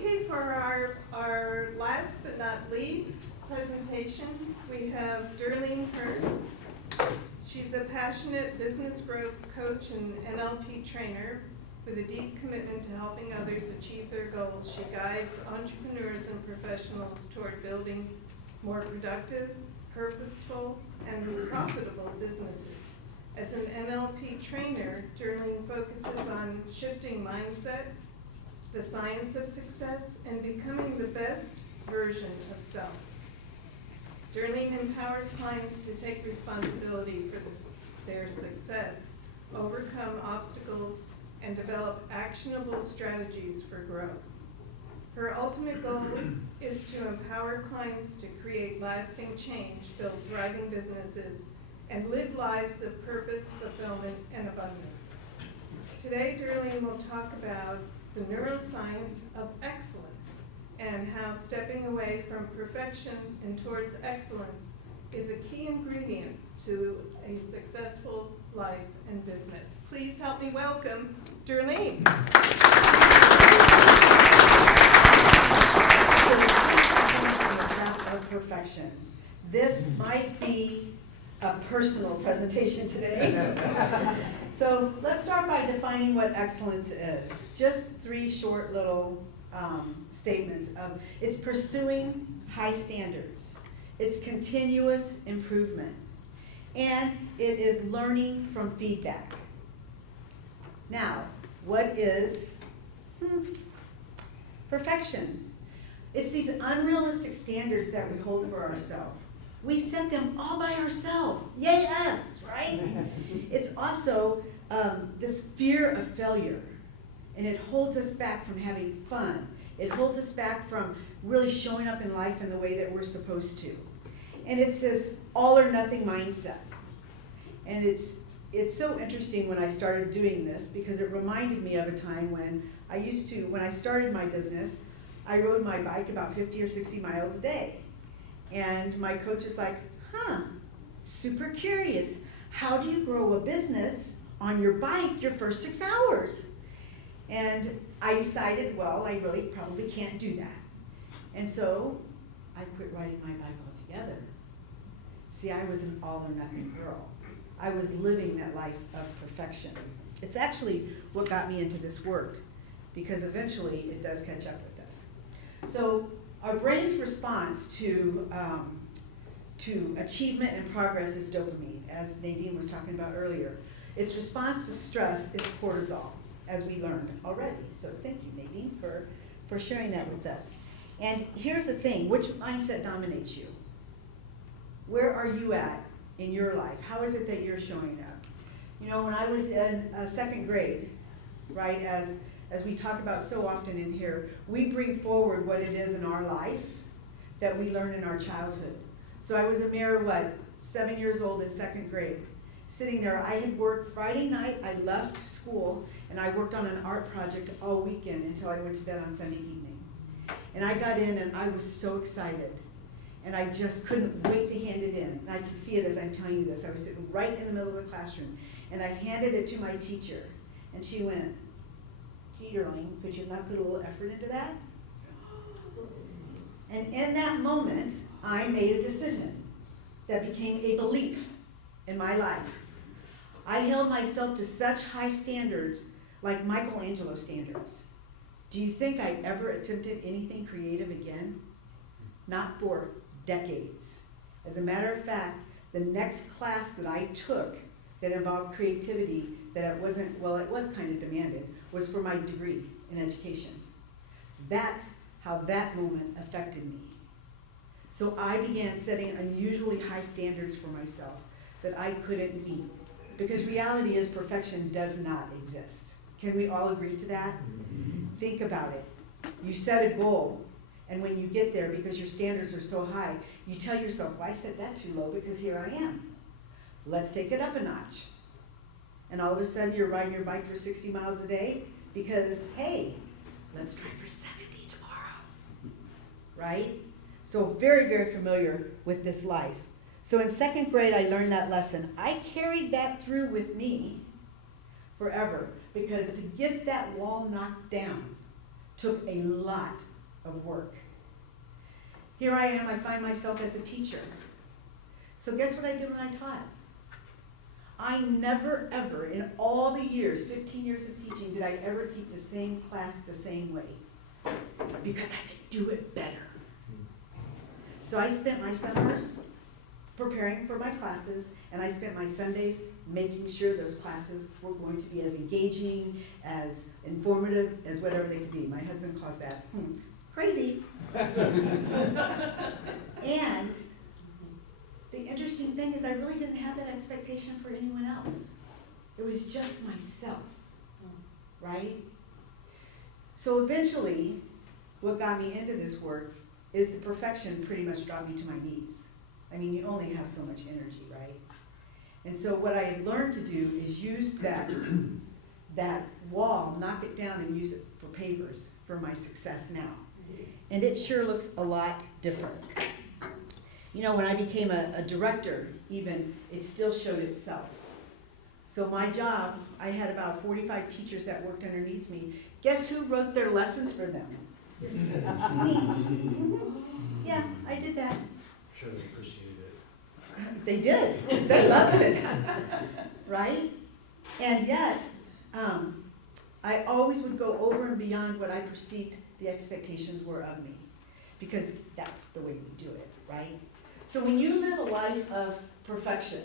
Okay, for our last but not least presentation, we have Derlene Hirtz. She's a passionate business growth coach and NLP trainer with a deep commitment to helping others achieve their goals. She guides entrepreneurs and professionals toward building more productive, purposeful, and profitable businesses. As an NLP trainer, Derlene focuses on shifting mindset, the science of success, and becoming the best version of self. Derlene empowers clients to take responsibility for their success, overcome obstacles, and develop actionable strategies for growth. Her ultimate goal is to empower clients to create lasting change, build thriving businesses, and live lives of purpose, fulfillment, and abundance. Today, Derlene will talk about the neuroscience of excellence and how stepping away from perfection and towards excellence is a key ingredient to a successful life and business. Please help me welcome Derlene. Of perfection. This might be a personal presentation today. So let's start by defining what excellence is. Just 3 short little statements of it's pursuing high standards, it's continuous improvement, and it is learning from feedback. Now, what is perfection? It's these unrealistic standards that we hold for ourselves. We set them all by ourselves. Yay us, right? It's also this fear of failure, and it holds us back from having fun. It holds us back from really showing up in life in the way that we're supposed to. And it's this all or nothing mindset. And it's so interesting when I started doing this, because it reminded me of a time when when I started my business, I rode my bike about 50 or 60 miles a day. And my coach is like, super curious. How do you grow a business on your bike your first 6 hours? And I decided, well, I really probably can't do that. And so I quit riding my bike altogether. See, I was an all or nothing girl. I was living that life of perfection. It's actually what got me into this work, because eventually it does catch up with us. So our brain's response to achievement and progress is dopamine, as Nadine was talking about earlier. Its response to stress is cortisol, as we learned already. So thank you, Nadine, for sharing that with us. And here's the thing, which mindset dominates you? Where are you at in your life? How is it that you're showing up? You know, when I was in 2nd grade, right, as we talk about so often in here, we bring forward what it is in our life that we learned in our childhood. So I was a mere, 7 years old in 2nd grade. Sitting there, I had worked Friday night, I left school, and I worked on an art project all weekend until I went to bed on Sunday evening. And I got in and I was so excited. And I just couldn't wait to hand it in. And I can see it as I'm telling you this. I was sitting right in the middle of the classroom, and I handed it to my teacher, and she went, "Gee, Derlene, could you not put a little effort into that?" And in that moment, I made a decision that became a belief in my life. I held myself to such high standards, like Michelangelo standards. Do you think I ever attempted anything creative again? Not for decades. As a matter of fact, the next class that I took that involved creativity, that it was kind of demanded, was for my degree in education. That's how that moment affected me. So I began setting unusually high standards for myself that I couldn't meet. Because reality is perfection does not exist. Can we all agree to that? Think about it. You set a goal, and when you get there, because your standards are so high, you tell yourself, well, I set that too low because here I am. Let's take it up a notch. And all of a sudden you're riding your bike for 60 miles a day because, hey, let's try for 70 tomorrow, right? So very, very familiar with this life. So in 2nd grade, I learned that lesson. I carried that through with me forever, because to get that wall knocked down took a lot of work. Here I am, I find myself as a teacher. So guess what I did when I taught? I never ever, in all the years, 15 years of teaching, did I ever teach the same class the same way. Because I could do it better. So I spent my summers preparing for my classes, and I spent my Sundays making sure those classes were going to be as engaging, as informative, as whatever they could be. My husband calls that, crazy. And the interesting thing is I really didn't have that expectation for anyone else. It was just myself, right? So eventually, what got me into this work is the perfection pretty much dropped me to my knees. I mean, you only have so much energy, right? And so what I had learned to do is use that wall, knock it down, and use it for pavers for my success now. And it sure looks a lot different. You know, when I became a director, even, it still showed itself. So my job, I had about 45 teachers that worked underneath me. Guess who wrote their lessons for them? Me. Yeah, I did that. I'm sure they appreciated it. They did. They loved it. Right? And yet, I always would go over and beyond what I perceived the expectations were of me. Because that's the way we do it, right? So when you live a life of perfection,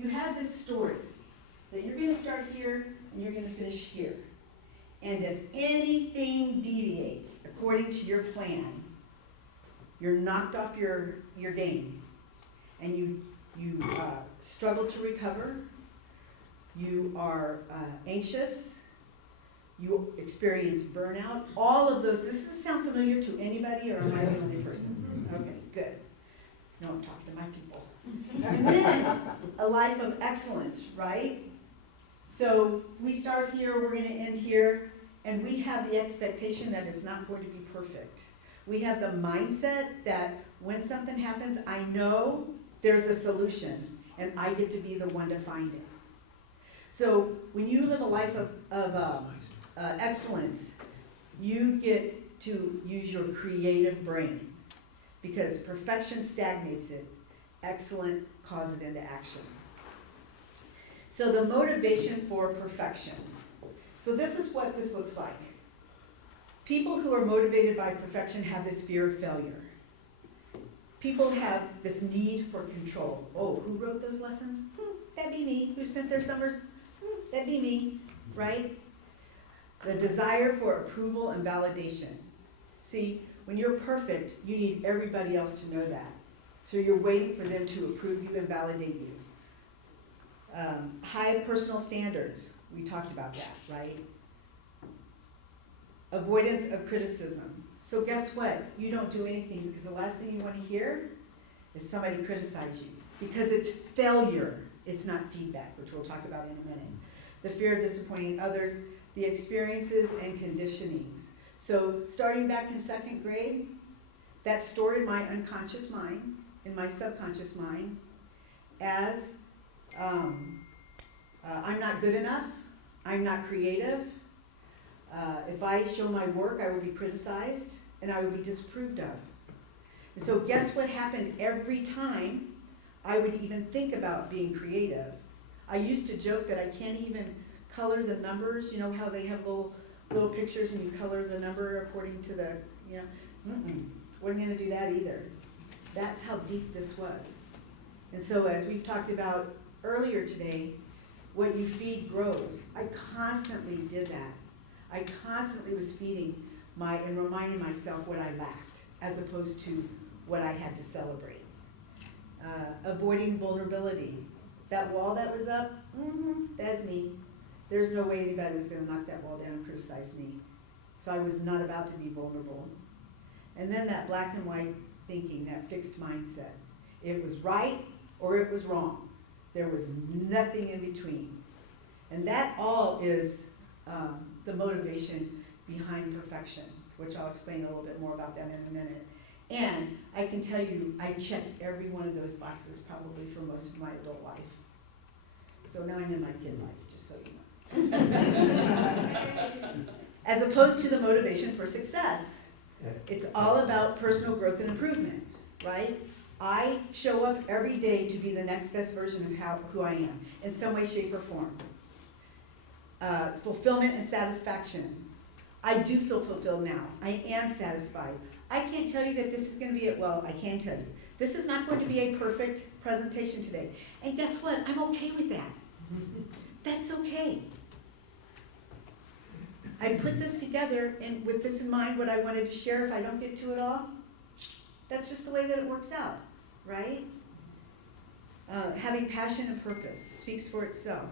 you have this story that you're going to start here and you're going to finish here. And if anything deviates according to your plan, you're knocked off your game. And you struggle to recover. You are anxious. You experience burnout. All of those. Does this sound familiar to anybody, or am I the only person? Okay, good. No, I'm talking to my people. And then a life of excellence, right? So we start here, we're going to end here, and we have the expectation that it's not going to be perfect. We have the mindset that when something happens, I know there's a solution, and I get to be the one to find it. So when you live a life of excellence, you get to use your creative brain, because perfection stagnates it. Excellent calls it into action. So the motivation for perfection. So this is what this looks like. People who are motivated by perfection have this fear of failure. People have this need for control. Oh, who wrote those lessons? That'd be me. Who spent their summers? That'd be me, right? The desire for approval and validation. See, when you're perfect, you need everybody else to know that. So you're waiting for them to approve you and validate you. High personal standards. We talked about that, right? Avoidance of criticism. So guess what? You don't do anything because the last thing you want to hear is somebody criticize you. Because it's failure. It's not feedback, which we'll talk about in a minute. The fear of disappointing others, the experiences and conditionings. So starting back in second grade, that stored in my unconscious mind, in my subconscious mind, as I'm not good enough, I'm not creative. If I show my work, I will be criticized and I will be disapproved of. And so guess what happened every time I would even think about being creative? I used to joke that I can't even color the numbers. You know how they have little pictures and you color the number according to the, wasn't going to do that either. That's how deep this was. And so as we've talked about earlier today, what you feed grows. I constantly did that. I constantly was feeding and reminding myself what I lacked, as opposed to what I had to celebrate. Avoiding vulnerability. That wall that was up, that's me. There's no way anybody was going to knock that wall down and criticize me. So I was not about to be vulnerable. And then that black and white thinking, that fixed mindset. It was right or it was wrong. There was nothing in between. And that all is the motivation behind perfection, which I'll explain a little bit more about that in a minute. And I can tell you, I checked every one of those boxes probably for most of my adult life. So now I'm in my kid life, just so you know. as opposed to the motivation for success. It's all about personal growth and improvement, right? I show up every day to be the next best version of who I am, in some way, shape, or form. Fulfillment and satisfaction. I do feel fulfilled now. I am satisfied. I can't tell you that this is going to be well, I can tell you. This is not going to be a perfect presentation today. And guess what? I'm okay with that. That's okay. I put this together and with this in mind, what I wanted to share, if I don't get to it all, that's just the way that it works out, right? Having passion and purpose speaks for itself.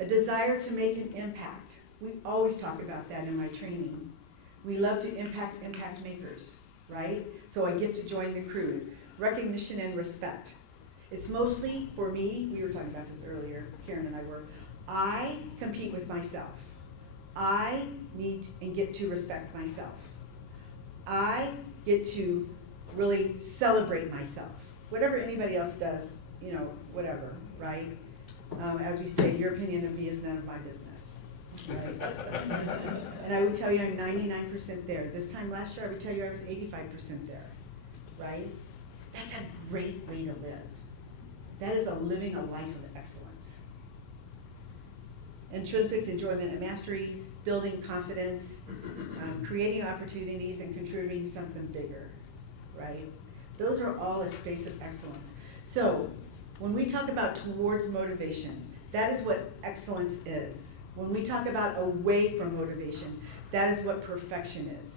A desire to make an impact. We always talk about that in my training. We love to impact makers, right? So I get to join the crew. Recognition and respect. It's mostly, for me, we were talking about this earlier, Karen and I were, I compete with myself. I need and get to respect myself. I get to really celebrate myself. Whatever anybody else does, whatever, right? As we say, your opinion of me is none of my business, right? And I would tell you I'm 99% there. This time last year, I would tell you I was 85% there, right? That's a great way to live. That is living a life of excellence. Intrinsic enjoyment and mastery, building confidence, creating opportunities, and contributing something bigger, right? Those are all a space of excellence. So when we talk about towards motivation, that is what excellence is. When we talk about away from motivation, that is what perfection is.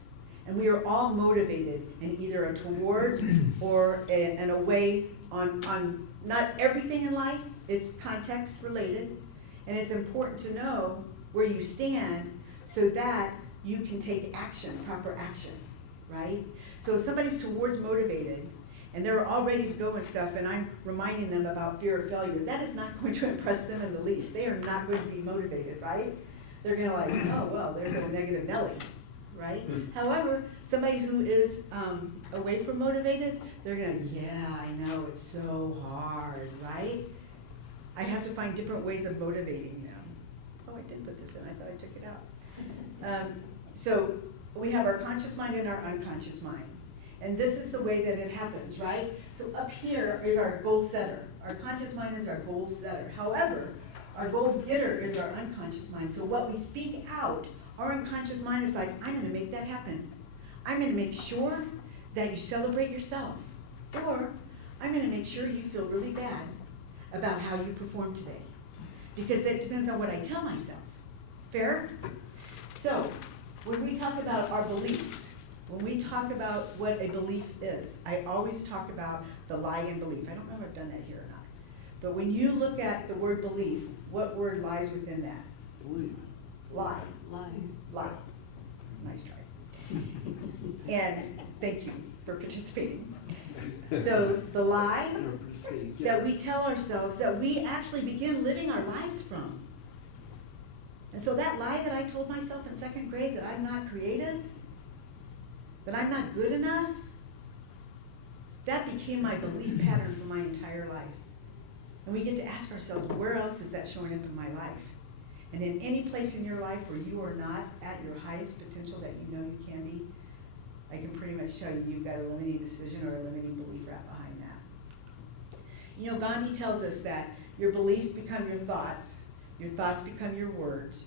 And we are all motivated in either a towards or an away on not everything in life. It's context related. And it's important to know where you stand so that you can take action, proper action, right? So if somebody's towards motivated and they're all ready to go and stuff, and I'm reminding them about fear of failure, that is not going to impress them in the least. They are not going to be motivated, right? They're going to like, oh, well, there's a negative Nelly, right? However, somebody who is away from motivated, they're going to, yeah, I know, it's so hard, right? I have to find different ways of motivating them. Oh, I did put this in. I thought I took it out. So we have our conscious mind and our unconscious mind. And this is the way that it happens, right? So up here is our goal setter. Our conscious mind is our goal setter. However, our goal getter is our unconscious mind. So what we speak out, our unconscious mind is like, I'm going to make that happen. I'm going to make sure that you celebrate yourself. Or I'm going to make sure you feel really bad about how you perform today. Because that depends on what I tell myself. Fair? So when we talk about our beliefs, when we talk about what a belief is, I always talk about the lie in belief. I don't know if I've done that here or not. But when you look at the word belief, what word lies within that? Belief. Lie. Lie. Nice try. And thank you for participating. So the lie that we tell ourselves that we actually begin living our lives from. And so that lie that I told myself in second grade, that I'm not creative, that I'm not good enough, that became my belief pattern for my entire life. And we get to ask ourselves, where else is that showing up in my life? And in any place in your life where you are not at your highest potential that you know you can be, I can pretty much tell you you've got a limiting decision or a limiting belief right behind that. You know, Gandhi tells us that your beliefs become your thoughts become your words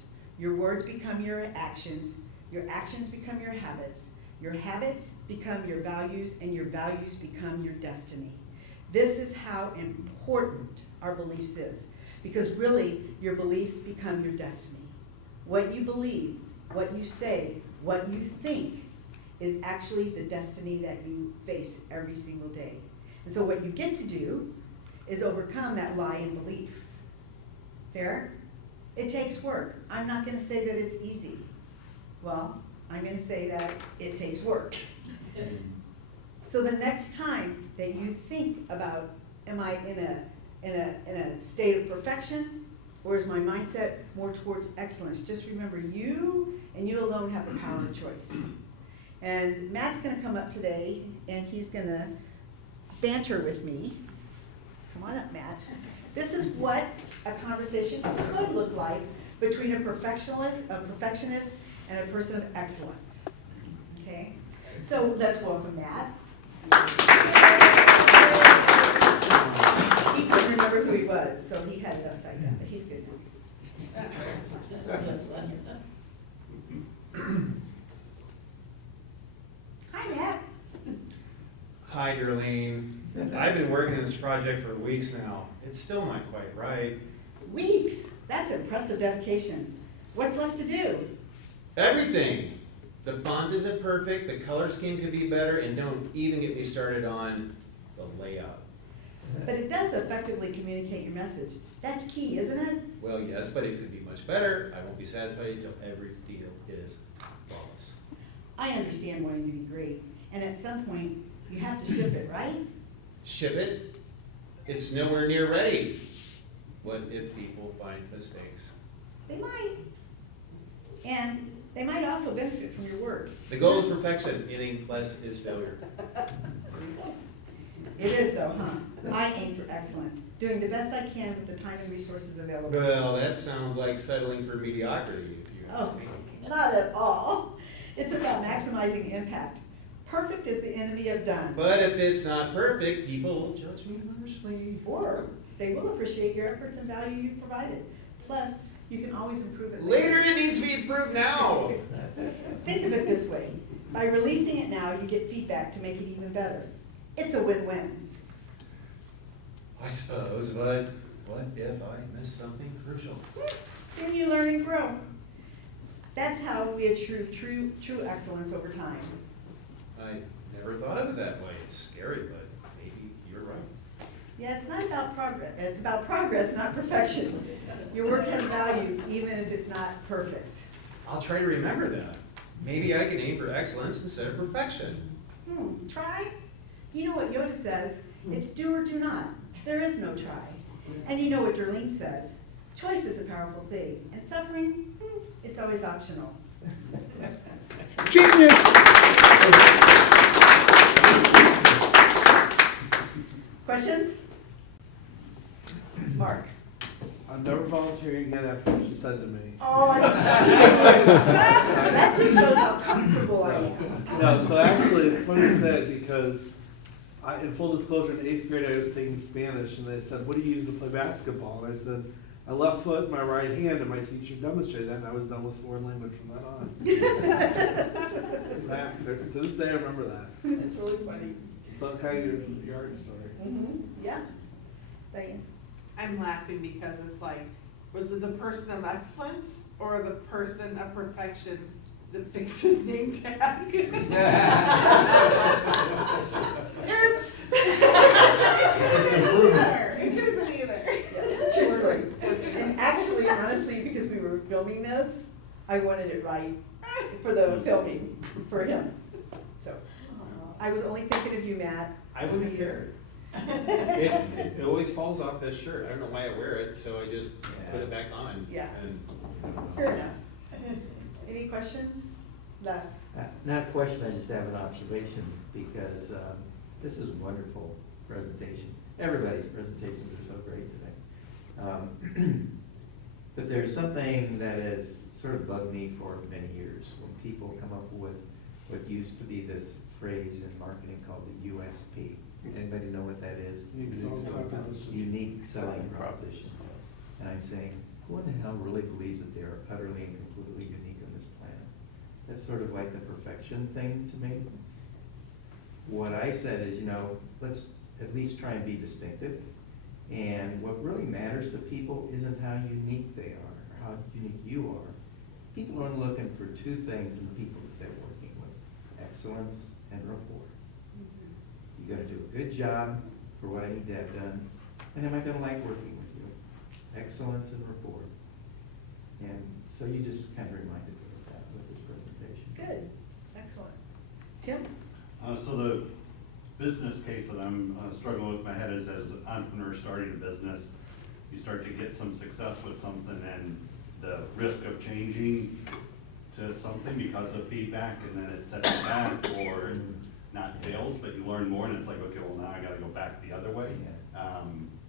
become your actions become your habits become your values, and your values become your destiny. This is how important our beliefs is, because really your beliefs become your destiny. What you believe, what you say, what you think is actually the destiny that you face every single day. And so what you get to do is overcome that lie in belief. Fair? It takes work. I'm not going to say that it's easy. Well, I'm going to say that it takes work. So the next time that you think about, am I in a state of perfection, or is my mindset more towards excellence? Just remember, you and you alone have the power of choice. And Matt's going to come up today, and he's going to banter with me. Come on up, Matt. This is what a conversation could look like between a perfectionist and a person of excellence. Okay? So let's welcome Matt. He couldn't remember who he was, so he had it upside down, but he's good now. Hi, Matt. Hi, Derlene. I've been working on this project for weeks now. It's still not quite right. Weeks. That's impressive dedication. What's left to do? Everything. The font isn't perfect, the color scheme could be better, and don't even get me started on the layout. But it does effectively communicate your message. That's key, isn't it? Well, yes, but it could be much better. I won't be satisfied until every deal is flawless. I understand wanting to be great, and at some point, you have to ship it, right? Ship it? It's nowhere near ready. What if people find mistakes? They might. And they might also benefit from your work. The goal is perfection. Anything less is failure. It is though, huh? I aim for excellence, doing the best I can with the time and resources available. Well, that sounds like settling for mediocrity, if you ask me. Not at all. It's about maximizing impact. Perfect is the enemy of done. But if it's not perfect, people will judge me harshly. Or they will appreciate your efforts and value you've provided. Plus, you can always improve it Later it needs to be improved now. Think of it this way. By releasing it now, you get feedback to make it even better. It's a win-win. I suppose, but what if I miss something crucial? Then you learn and grow. That's how we achieve true excellence over time. I never thought of it that way. It's scary, but maybe you're right. Yeah, it's not about progress. It's about progress, not perfection. Your work has value, even if it's not perfect. I'll try to remember that. Maybe I can aim for excellence instead of perfection. Try? You know what Yoda says, it's do or do not. There is no try. And you know what Derlene says, choice is a powerful thing, and suffering, it's always optional. Genius! Questions? Mark. I'm never volunteering again after what you said to me. Oh, I'm teasing you. That just shows how comfortable I am. No, so actually, it's funny you say it because in full disclosure, in 8th grade, I was taking Spanish, and they said, what do you use to play basketball? And I said, my left foot and my right hand, and my teacher demonstrated that, and I was done with foreign language from that on. To this day, I remember that. It's really funny. So kind of your art story. Yeah. Diane? I'm laughing because it's like, was it the person of excellence or the person of perfection that fixed his name tag? Oops! It could have been either. True story. And actually, honestly, because we were filming this, I wanted it right for the filming, for him. So, I was only thinking of you, Matt. I wouldn't care. It always falls off this shirt. I don't know why I wear it, so I just put it back on. Yeah. And Fair enough. Any questions? Les? Not a question, I just have an observation, because this is a wonderful presentation. Everybody's presentations are so great today. But there's something that has sort of bugged me for many years, when people come up with what used to be this phrase in marketing called the USP. Anybody know what that is? Unique selling proposition. And I'm saying, who in the hell really believes that they're utterly and completely unique on this planet? That's sort of like the perfection thing to me. What I said is, let's at least try and be distinctive. And what really matters to people isn't how unique they are, or how unique you are. People are looking for two things in the people that they're working with: excellence and rapport. You gotta do a good job for what I need to have done, and am I gonna like working with you? Excellence and rapport. And so you just kind of reminded me of that with this presentation. Good. Excellent. Tim? So the business case that I'm struggling with in my head is, as an entrepreneur starting a business, you start to get some success with something, and the risk of changing to something because of feedback, and then it sets you back, or not fails, but you learn more, and it's like, okay, well, now I gotta go back the other way.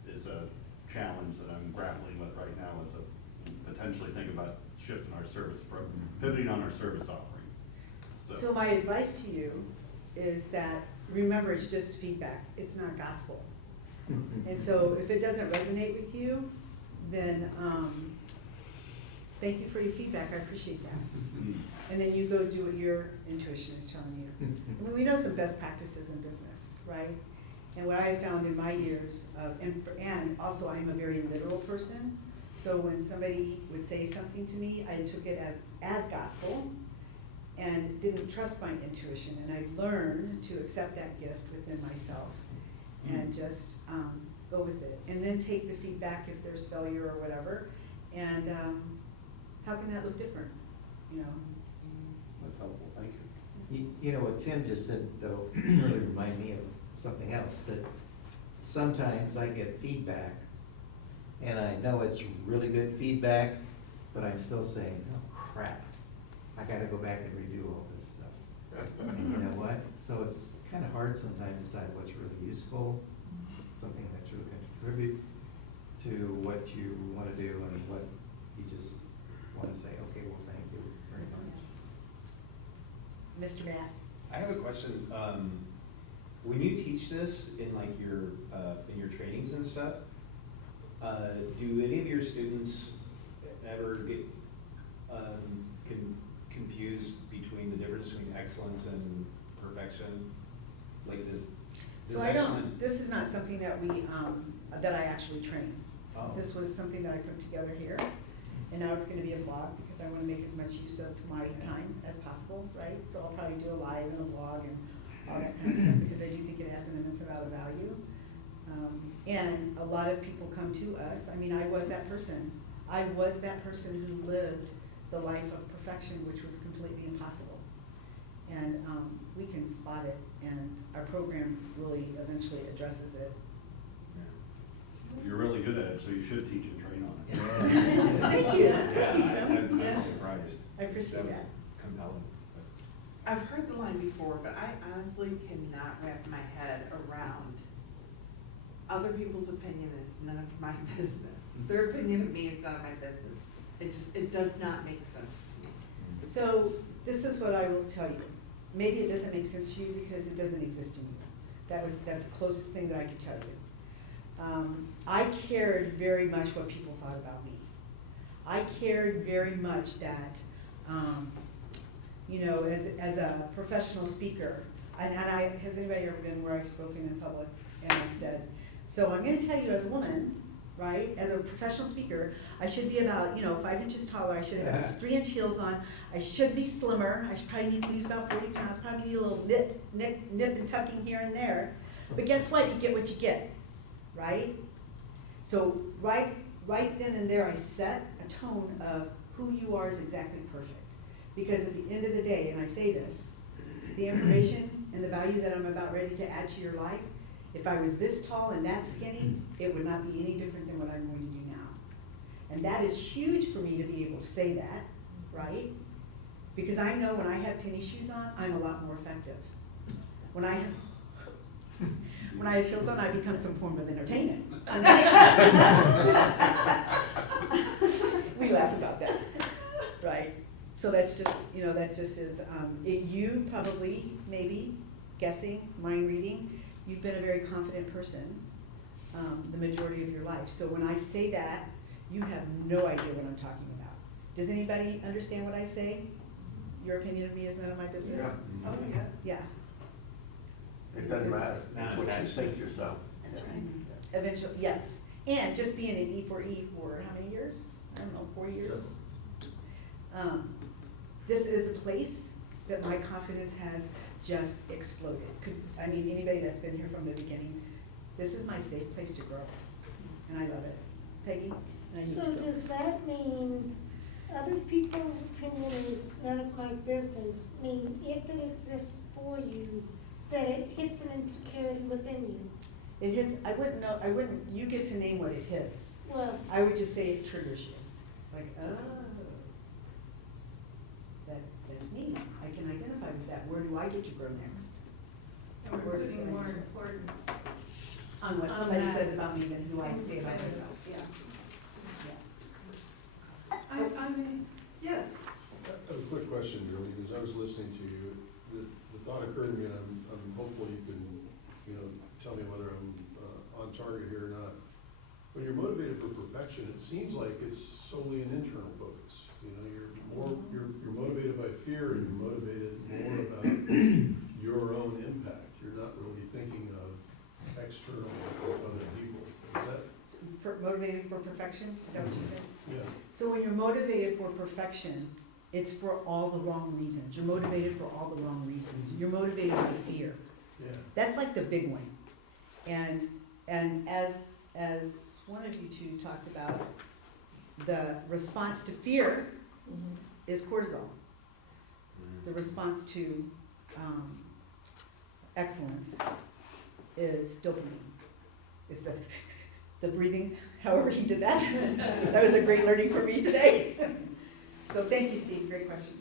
Is a challenge that I'm grappling with right now, as a potentially think about shift in our service, pivoting on our service offering. So my advice to you is that, remember, it's just feedback, it's not gospel. And so if it doesn't resonate with you, then, thank you for your feedback, I appreciate that. And then you go do what your intuition is telling you. I mean, we know some best practices in business, right? And what I found in my years of, and also I'm a very literal person, so when somebody would say something to me, I took it as gospel and didn't trust my intuition. And I learned to accept that gift within myself and just go with it. And then take the feedback if there's failure or whatever. And how can that look different, you know? That's helpful, thank you. You know, what Tim just said, though, really reminded me of something else, that sometimes I get feedback, and I know it's really good feedback, but I'm still saying, oh crap, I gotta go back and redo all this stuff. And you know what? So it's kind of hard sometimes to decide what's really useful, something that's really going to contribute to what you want to do, and what you just want to say, okay, well, thank you very much. Mr. Matt? I have a question. When you teach this in like your trainings and stuff, do any of your students ever get confused between the difference between excellence and perfection? Like this? So I don't, this is not something that we, that I actually train. Oh. This was something that I put together here, and now it's gonna be a blog, because I wanna make as much use of my time as possible, right? So I'll probably do a live and a blog and all that kind of stuff, because I do think it adds an immense amount of value. And a lot of people come to us, I mean, I was that person. I was that person who lived the life of perfection, which was completely impossible. And we can spot it, and our program really eventually addresses it. You're really good at it, so you should teach and train on it. Thank you, thank you, Tim. I'm surprised. I appreciate was that. compelling. I've heard the line before, but I honestly cannot wrap my head around other people's opinion is none of my business. Their opinion of me is none of my business. It does not make sense to me. So this is what I will tell you. Maybe it doesn't make sense to you because it doesn't exist in you. That's the closest thing that I could tell you. I cared very much what people thought about me. I cared very much that, you know, as a professional speaker, and has anybody ever been where I've spoken in public and I've said, so I'm gonna tell you as a woman, right, as a professional speaker, I should be about, 5 inches taller, I should have 3-inch heels on, I should be slimmer, I should probably need to lose about 40 pounds, probably need a little nip and tucking here and there. But guess what, you get what you get, right? So right then and there I set a tone of who you are is exactly perfect. Because at the end of the day, and I say this, the information and the value that I'm about ready to add to your life, if I was this tall and that skinny, it would not be any different than what I'm going to do now. And that is huge for me to be able to say that, right? Because I know when I have tennis shoes on, I'm a lot more effective. When I have heels on, I become some form of entertainment. We laugh about that, right? So that's just, that just is, you probably, maybe, guessing, mind reading, you've been a very confident person the majority of your life. So when I say that, you have no idea what I'm talking about. Does anybody understand what I say? Your opinion of me is none of my business? Oh, yes. Yeah. It doesn't matter, that's what you think yourself. That's right. Eventually, yes. And just being an E4E for how many years? I don't know, 4 years? This is a place that my confidence has just exploded. Anybody that's been here from the beginning, this is my safe place to grow, and I love it. Peggy? I need So to go. does that mean other people's opinion is none of my business? Mean if it exists for you, that it hits an insecurity within you? It hits, I wouldn't, you get to name what it hits. Well, I would just say it triggers you. Like, oh, that's neat. I can identify with that. Where do I get to grow next? And we're Where's it putting going? more importance. On what On somebody that. says about me than who I say about Instead of- myself. Yeah. Yeah. I mean, Yes. I have a quick question, Derlene, because I was listening to you. The thought occurred to me, and I'm hopeful you can, tell me whether I'm on target here or not. When you're motivated for perfection, it seems like it's solely an internal focus. You're motivated by fear, and you're motivated more about your own impact. You're not really thinking of external or other people. Is that? Motivated for perfection, is that what you said? Yeah. So when you're motivated for perfection, it's for all the wrong reasons. You're motivated for all the wrong reasons. You're motivated by fear. Yeah. That's like the big one. And as one of you two talked about, the response to fear is cortisol. The response to excellence is dopamine. Is the breathing, however he did that. That was a great learning for me today. So thank you, Steve, great question.